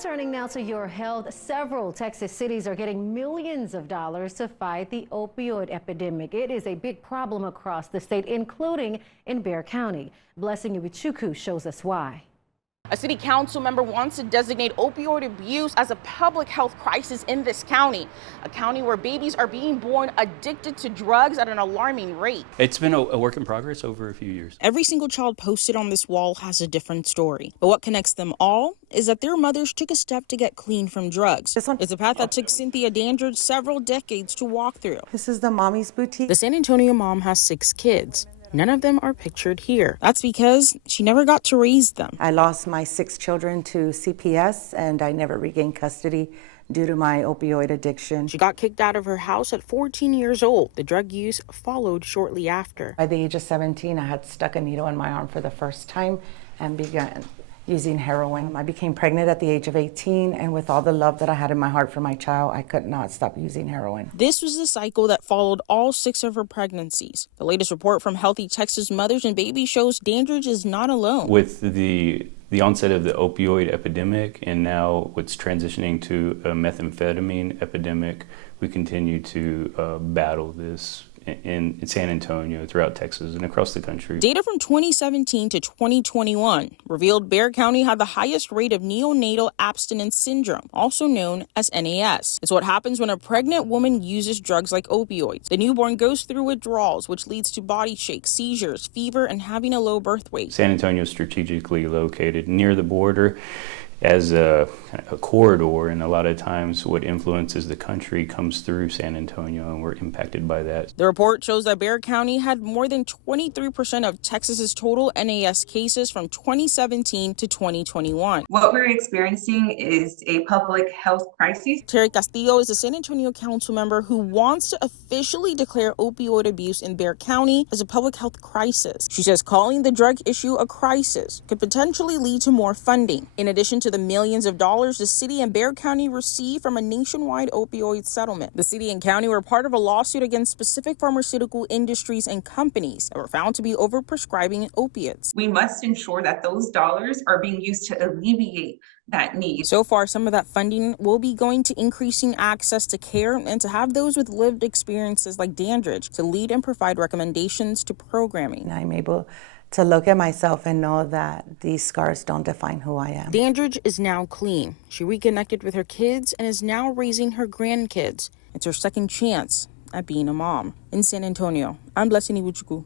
Turning now to your health, several Texas cities are getting millions of dollars to fight the opioid epidemic. It is a big problem across the state, including in Bexar County. Blessing Iwichuku shows us why. A city council member wants to designate opioid abuse as a public health crisis in this county, a county where babies are being born addicted to drugs at an alarming rate. It's been a work in progress over a few years. Every single child posted on this wall has a different story, but what connects them all is that their mothers took a step to get clean from drugs. It's a path that took Cynthia Dandridge several decades to walk through. This is the Mommy's Boutique. The San Antonio mom has 6 kids. None of them are pictured here. That's because she never got to raise them. I lost my 6 children to CPS, and I never regained custody due to my opioid addiction. She got kicked out of her house at 14 years old. The drug use followed shortly after. By the age of 17, I had stuck a needle in my arm for the first time and began using heroin. I became pregnant at the age of 18, and with all the love that I had in my heart for my child, I could not stop using heroin. This was the cycle that followed all 6 of her pregnancies. The latest report from Healthy Texas Mothers and Babies shows Dandridge is not alone. With the onset of the opioid epidemic and now what's transitioning to a methamphetamine epidemic, we continue to battle this in San Antonio, throughout Texas, and across the country. Data from 2017 to 2021 revealed Bexar County had the highest rate of neonatal abstinence syndrome, also known as NAS. It's what happens when a pregnant woman uses drugs like opioids. The newborn goes through withdrawals, which leads to body shakes, seizures, fever, and having a low birth weight. San Antonio is strategically located near the border as a corridor, and a lot of times what influences the country comes through San Antonio, and we're impacted by that. The report shows that Bexar County had more than 23% of Texas's total NAS cases from 2017 to 2021. What we're experiencing is a public health crisis. Terry Castillo is a San Antonio council member who wants to officially declare opioid abuse in Bexar County as a public health crisis. She says calling the drug issue a crisis could potentially lead to more funding. In addition to the millions of dollars the city and Bexar County receive from a nationwide opioid settlement. The city and county were part of a lawsuit against specific pharmaceutical industries and companies that were found to be overprescribing opiates. We must ensure that those dollars are being used to alleviate that need. So far, some of that funding will be going to increasing access to care and to have those with lived experiences like Dandridge to lead and provide recommendations to programming. I'm able to look at myself and know that these scars don't define who I am. Dandridge is now clean. She reconnected with her kids and is now raising her grandkids. It's her second chance at being a mom. In San Antonio, I'm Blessing Iwichuku.